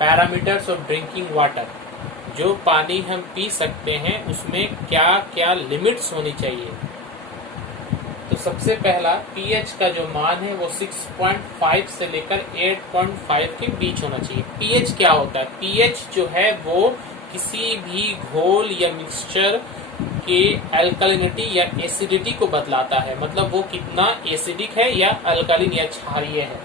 Parameters of drinking water, जो पानी हम पी सकते हैं उसमें क्या क्या लिमिट्स होनी चाहिए। तो सबसे पहला पीएच का जो मान है वो 6.5 से लेकर 8.5 के बीच होना चाहिए। पीएच क्या होता है? पीएच जो है वो किसी भी घोल या मिक्सचर के अल्कलिनिटी या एसिडिटी को बतलाता है, मतलब वो कितना एसिडिक है या अल्कलिन या क्षारीय है।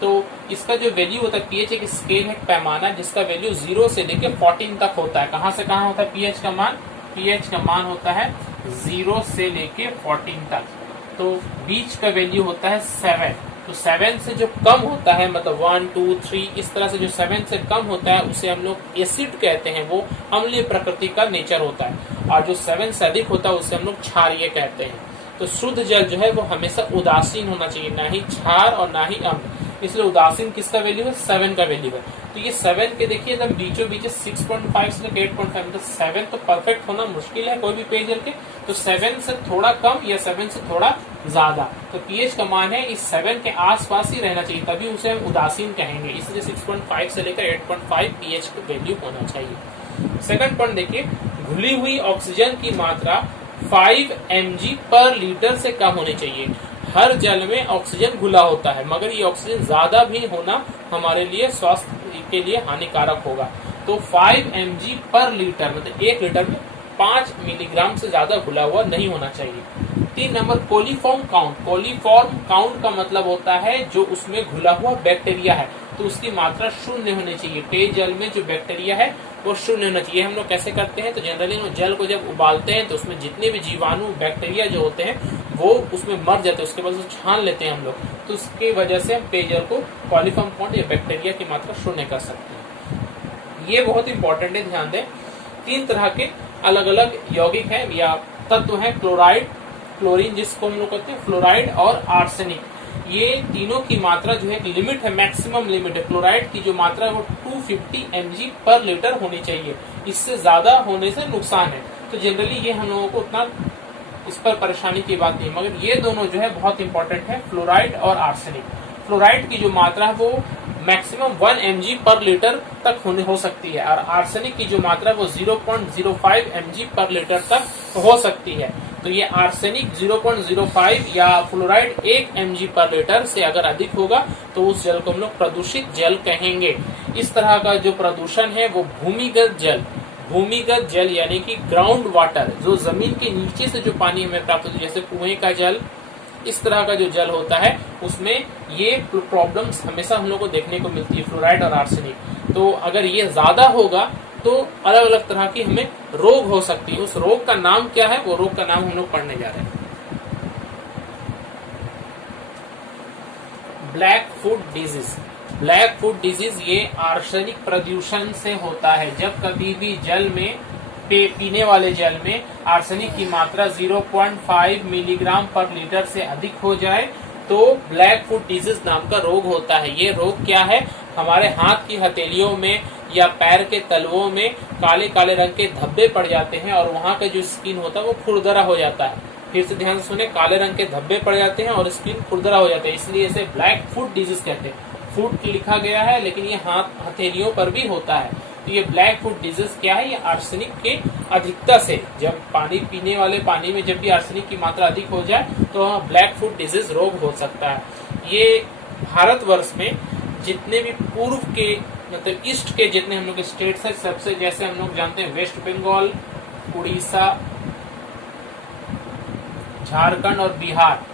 तो इसका जो वैल्यू होता है, पीएच एक स्केल है, पैमाना, जिसका वैल्यू 0 से लेकर 14 तक होता है। कहां से कहां होता है पीएच का मान? पीएच का मान होता है 0 से लेके 14 तक। तो बीच का वैल्यू होता है 7। तो 7 से जो कम होता है, मतलब 1, 2, 3 इस तरह से जो 7 से कम होता है उसे हम लोग एसिड कहते हैं, वो अम्लीय प्रकृति का नेचर होता है। और जो 7 से अधिक होता है उसे हम लोग क्षारीय कहते हैं। तो शुद्ध जल जो है वो हमेशा उदासीन होना चाहिए, ना ही क्षार और ना ही अम्ल। इसलिए उदासीन किसका वैल्यू है? 7 का वैल्यू है। तो ये 7 के देखिए एकदम बीचों बीच 6.5 से 8.5, मतलब 7 तो परफेक्ट होना मुश्किल है कोई भी पेयजल के। तो 7 से थोड़ा कम या 7 से थोड़ा ज्यादा, तो पीएच का मान है इस 7 के आसपास ही रहना चाहिए, तभी उसे हम उदासीन कहेंगे। इसलिए 6.5 से लेकर 8.5 पीएच का वैल्यू होना चाहिए। सेकंड पॉइंट देखिए, घुली हुई ऑक्सीजन की मात्रा 5 mg पर लीटर से कम होनी चाहिए। हर जल में ऑक्सीजन घुला होता है, मगर ये ऑक्सीजन ज्यादा भी होना हमारे लिए स्वास्थ्य के लिए हानिकारक होगा। तो 5 mg पर लीटर, मतलब 1 लीटर में 5 मिलीग्राम से ज्यादा घुला हुआ नहीं होना चाहिए। 3 number, coliform count. Coliform count का मतलब होता है जो उसमें घुला हुआ बैक्टीरिया है, तो उसकी मात्रा 0 होनी चाहिए। पेयजल में जो बैक्टीरिया है वो 0 होना चाहिए। हम लोग कैसे करते हैं? तो जनरली जल को जब उबालते हैं तो उसमें जितने भी जीवाणु बैक्टीरिया जो होते हैं वो उसमें मर जाते हैं, उसके बाद उसको छान लेते हैं हम लोग। तो उसकी वजह से हम पेयजल को कोलीफॉर्म काउंट या बैक्टीरिया की मात्रा 0 कर सकते हैं। ये बहुत इंपॉर्टेंट है, ध्यान दें। 3 तरह के अलग अलग यौगिक हैं या तत्व हैं, क्लोराइड, क्लोरीन जिसको हम लोग कहते हैं, फ्लोराइड और आर्सेनिक। ये तीनों की मात्रा जो है एक लिमिट है, मैक्सिमम लिमिट है। क्लोराइड की जो मात्रा है वो 250 mg पर लीटर होनी चाहिए, इससे ज्यादा होने से नुकसान है। तो जनरली ये हम लोगों को उतना इस पर परेशानी की बात नहीं, मगर ये दोनों जो है बहुत इंपॉर्टेंट है, फ्लोराइड और आर्सेनिक। फ्लोराइड की जो मात्रा है वो मैक्सिमम 1 mg पर लीटर तक हो सकती है, और आर्सेनिक की जो मात्रा है वो 0.05 mg पर लीटर तक हो सकती है। तो ये आर्सेनिक 0.05 या फ्लोराइड 1 mg पर लीटर से अगर अधिक होगा तो उस जल को हम लोग प्रदूषित जल कहेंगे। इस तरह का जो प्रदूषण है वो भूमिगत जल यानी कि ग्राउंड वाटर, जो जमीन के नीचे से जो पानी हमें प्राप्त होता है, जैसे कुएं का जल, इस तरह का जो जल होता है उसमें ये प्रॉब्लम्स हमेशा हम लोग को देखने को मिलती है, फ्लोराइड और आर्सेनिक। तो अगर ये ज्यादा होगा तो अलग अलग तरह की हमें रोग हो सकती है। उस रोग का नाम क्या है, वो रोग का नाम हम लोग पढ़ने जा रहे हैं। Black foot disease. Black foot disease ये आर्सेनिक प्रदूषण से होता है। जब कभी भी जल में पीने वाले जल में आर्सेनिक की मात्रा 0.5 मिलीग्राम पर लीटर से अधिक हो जाए तो ब्लैक फुट डिजीज नाम का रोग होता है। ये रोग क्या है? हमारे हाथ की हथेलियों में या पैर के तलवों में काले काले रंग के धब्बे पड़ जाते हैं और वहां का जो स्किन होता है वो खुरदरा हो जाता है। फिर से ध्यान से सुने, काले रंग के धब्बे पड़ जाते हैं और स्किन खुरदरा हो जाता है, इसलिए इसे ब्लैक फुट डिजीज कहते हैं। फुट लिखा गया है लेकिन ये हाथ हथेलियों पर भी होता है। तो ये ब्लैक फुट डिजीज क्या है? ये आर्सेनिक के अधिकता से, जब पानी पीने वाले पानी में जब भी आर्सेनिक की मात्रा अधिक हो जाए तो ब्लैक फुट डिजीज रोग हो सकता है। ये भारतवर्ष में जितने भी पूर्व के, मतलब ईस्ट के जितने हम लोग स्टेट्स है, सबसे जैसे हम लोग जानते हैं वेस्ट बंगाल, उड़ीसा, झारखंड और बिहार,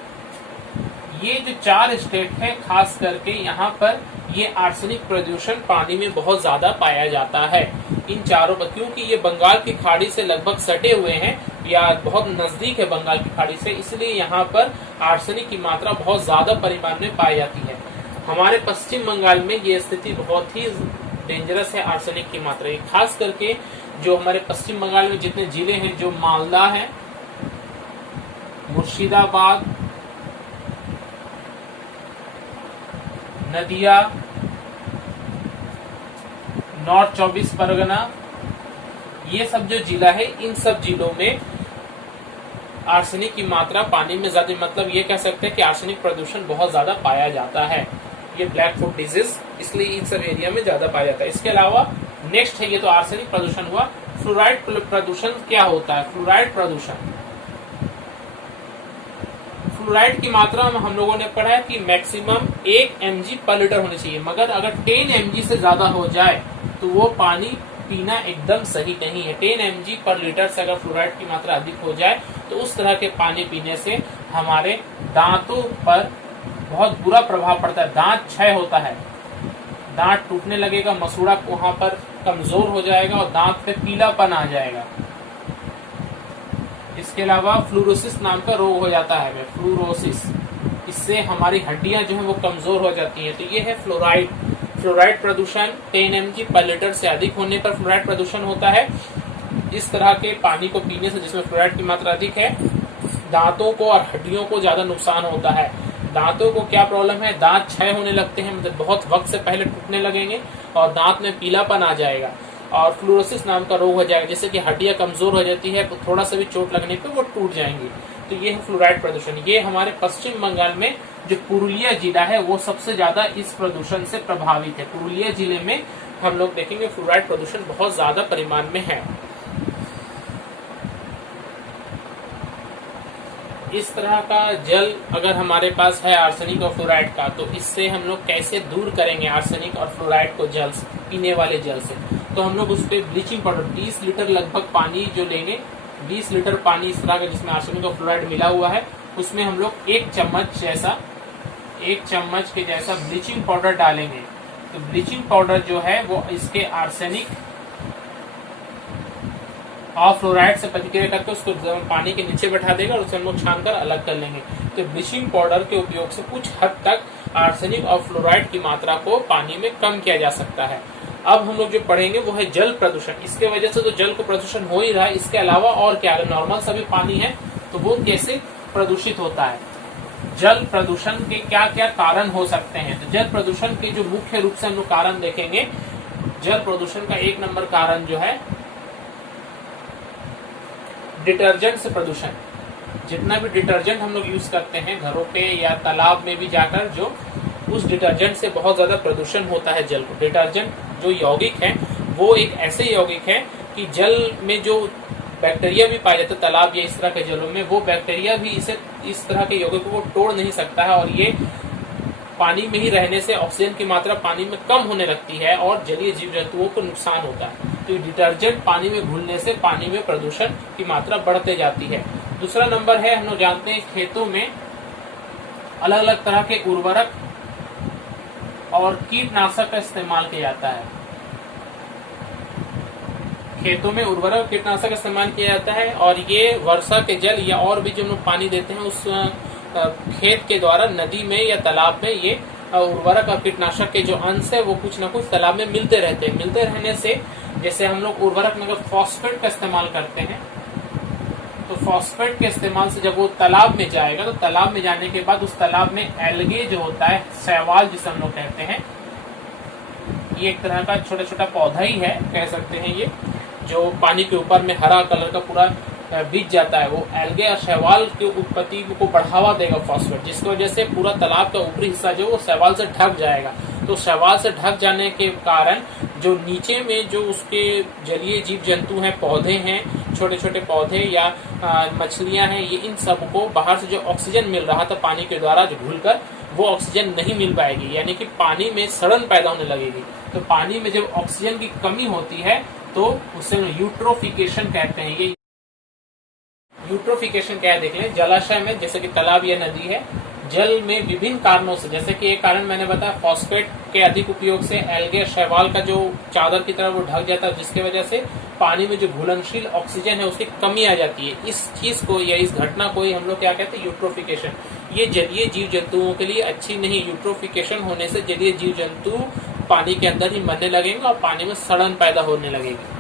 ये जो 4 स्टेट है खास करके यहाँ पर ये आर्सेनिक प्रदूषण पानी में बहुत ज्यादा पाया जाता है। इन चारों पर, क्योंकि ये बंगाल की खाड़ी से लगभग सटे हुए हैं या बहुत नजदीक है बंगाल की खाड़ी से, इसलिए यहाँ पर आर्सेनिक की मात्रा बहुत ज्यादा परिमाण में पाई जाती है। हमारे पश्चिम बंगाल में ये स्थिति बहुत ही डेंजरस है आर्सेनिक की मात्रा। खास करके जो हमारे पश्चिम बंगाल में जितने जिले हैं, जो मालदा है, मुर्शिदाबाद, नदिया, नॉर्थ 24 परगना, ये सब जो जिला है, इन सब जिलों में आर्सेनिक की मात्रा पानी में ज्यादा, मतलब ये कह सकते हैं कि आर्सेनिक प्रदूषण बहुत ज्यादा पाया जाता है। ये ब्लैक फुट डिजीज इसलिए इन सब एरिया में ज्यादा पाया जाता है। इसके अलावा नेक्स्ट है, ये तो आर्सेनिक प्रदूषण हुआ। फ्लोराइड प्रदूषण क्या होता है? फ्लोराइड प्रदूषण, फ्लोराइड की मात्रा में हम लोगों ने पढ़ा है कि मैक्सिमम 1 mg पर लीटर होनी चाहिए, मगर अगर 10 mg से ज्यादा हो जाए तो वो पानी पीना एकदम सही नहीं है। 10 mg पर लीटर से अगर फ्लोराइड की मात्रा अधिक हो जाए तो उस तरह के पानी पीने से हमारे दांतों पर बहुत बुरा प्रभाव पड़ता है। दांत क्षय होता है, दांत टूटने लगेगा, मसूड़ा वहां पर कमजोर हो जाएगा और दांत पे पीलापन आ जाएगा। इसके अलावा फ्लोरोसिस नाम का रोग हो जाता है, फ्लोरोसिस। इससे हमारी हड्डियां जो है वो कमजोर हो जाती हैं। तो ये है फ्लोराइड। फ्लोराइड प्रदूषण 10 mg पर लीटर से अधिक होने पर फ्लोराइड प्रदूषण होता है। इस तरह के पानी को पीने से जिसमें फ्लोराइड की मात्रा अधिक है, दांतों को और हड्डियों को ज्यादा नुकसान होता है। दांतों को क्या प्रॉब्लम है? दांत क्षय होने लगते हैं, मतलब बहुत वक्त से पहले टूटने लगेंगे और दांत में पीलापन आ जाएगा और फ्लोरोसिस नाम का रोग हो जाएगा, जैसे कि हड्डियां कमजोर हो जाती है, तो थोड़ा सा भी चोट लगने पे वो टूट जाएंगी। तो ये है फ्लोराइड प्रदूषण। ये हमारे पश्चिम बंगाल में जो पुरुलिया जिला है वो सबसे ज्यादा इस प्रदूषण से प्रभावित है। पुरुलिया जिले में हम लोग देखेंगे फ्लोराइड प्रदूषण बहुत ज्यादा परिमाण में है। इस तरह का जल अगर हमारे पास है आर्सेनिक और फ्लोराइड का, तो इससे हम लोग कैसे दूर करेंगे आर्सेनिक और फ्लोराइड को जल से, पीने वाले जल से? तो हम लोग उस पर ब्लीचिंग पाउडर 20 लीटर लगभग पानी जो लेंगे, 20 लीटर पानी इस तरह का जिसमें आर्सेनिक और फ्लोराइड मिला हुआ है, उसमें हम लोग 1 चम्मच के जैसा ब्लीचिंग पाउडर डालेंगे। तो ब्लीचिंग पाउडर जो है वो इसके आर्सेनिक और फ्लोराइड से प्रतिक्रिया करके उसको पानी के नीचे बैठा देगा और उसे हम लोग छान कर अलग कर लेंगे। तो ब्लीचिंग पाउडर के उपयोग से कुछ हद तक आर्सेनिक और फ्लोराइड की मात्रा को पानी में कम किया जा सकता है। अब हम लोग जो पढ़ेंगे वो है जल प्रदूषण। इसके वजह से तो जल को प्रदूषण हो ही रहा है, इसके अलावा और क्या? अगर नॉर्मल सभी पानी है तो वो कैसे प्रदूषित होता है? जल प्रदूषण के क्या क्या कारण हो सकते हैं? तो जल प्रदूषण के जो मुख्य रूप से हम लोग कारण देखेंगे, जल प्रदूषण का 1 नंबर कारण जो है डिटर्जेंट से प्रदूषण। जितना भी डिटर्जेंट हम लोग यूज करते हैं घरों पे या तालाब में भी जाकर, जो उस डिटर्जेंट से बहुत ज्यादा प्रदूषण होता है जल को। डिटर्जेंट जो यौगिक है वो एक ऐसे यौगिक है कि जल में जो बैक्टीरिया भी पाए जाते हैं तालाब या इस तरह के जलों में, वो बैक्टीरिया भी इसे इस तरह के यौगिकों को तोड़ नहीं सकता है और ये पानी में ही रहने से ऑक्सीजन की मात्रा पानी में कम होने लगती है और जलीय जीव जंतुओं को नुकसान होता है। तो डिटर्जेंट पानी में घुलने से पानी में प्रदूषण की मात्रा बढ़ते जाती है। दूसरा नंबर है, हम लोग जानते हैं खेतों में अलग अलग तरह के उर्वरक और कीटनाशक का इस्तेमाल किया जाता है। खेतों में उर्वरक कीटनाशक का इस्तेमाल किया जाता है और ये वर्षा के जल या और भी जो हम लोग पानी देते हैं उस खेत के द्वारा नदी में या तालाब में ये उर्वरक और कीटनाशक के जो अंश है वो कुछ न कुछ तालाब में मिलते रहते हैं। मिलते रहने से जैसे हम लोग उर्वरक में अगर फॉस्फेट का इस्तेमाल करते हैं तो फॉस्फेट के इस्तेमाल से जब वो तालाब में जाएगा तो तालाब में जाने के बाद उस तालाब में एल्गे जो होता है, शैवाल जिसे हम लोग कहते हैं, ये एक तरह का छोटा छोटा पौधा ही है कह सकते हैं, ये जो पानी के ऊपर में हरा कलर का पूरा बीज जाता है, वो एल्गे और शैवाल की उत्पत्ति को बढ़ावा देगा फॉस्फेट, जिसकी वजह से पूरा तालाब का ऊपरी हिस्सा जो वो शैवाल से ढक जाएगा। तो शैवाल से ढक जाने के कारण जो नीचे में जो उसके जलीय जीव जंतु हैं, पौधे हैं, छोटे छोटे पौधे या मछलियां हैं, ये इन सबको बाहर से जो ऑक्सीजन मिल रहा था पानी के द्वारा जो घुलकर, वो ऑक्सीजन नहीं मिल पाएगी, यानी कि पानी में सड़न पैदा होने लगेगी। तो पानी में जब ऑक्सीजन की कमी होती है तो उसे यूट्रोफिकेशन कहते हैं। ये यूट्रोफिकेशन क्या है देख लें। जलाशय में जैसे कि तालाब या नदी है, जल में विभिन्न कारणों से, जैसे कि एक कारण मैंने बताया फॉस्फेट के अधिक उपयोग से एल्गे शैवाल का जो चादर की तरह वो ढक जाता है, जिसकी वजह से पानी में जो घुलनशील ऑक्सीजन है उसकी कमी आ जाती है। इस चीज को या इस घटना को ही हम लोग क्या कहते हैं, यूट्रोफिकेशन। ये जलीय जीव जंतुओं के लिए अच्छी नहीं। यूट्रोफिकेशन होने से जलीय जीव जंतु पानी के अंदर ही मरने लगेंगे और पानी में सड़न पैदा होने लगेगी।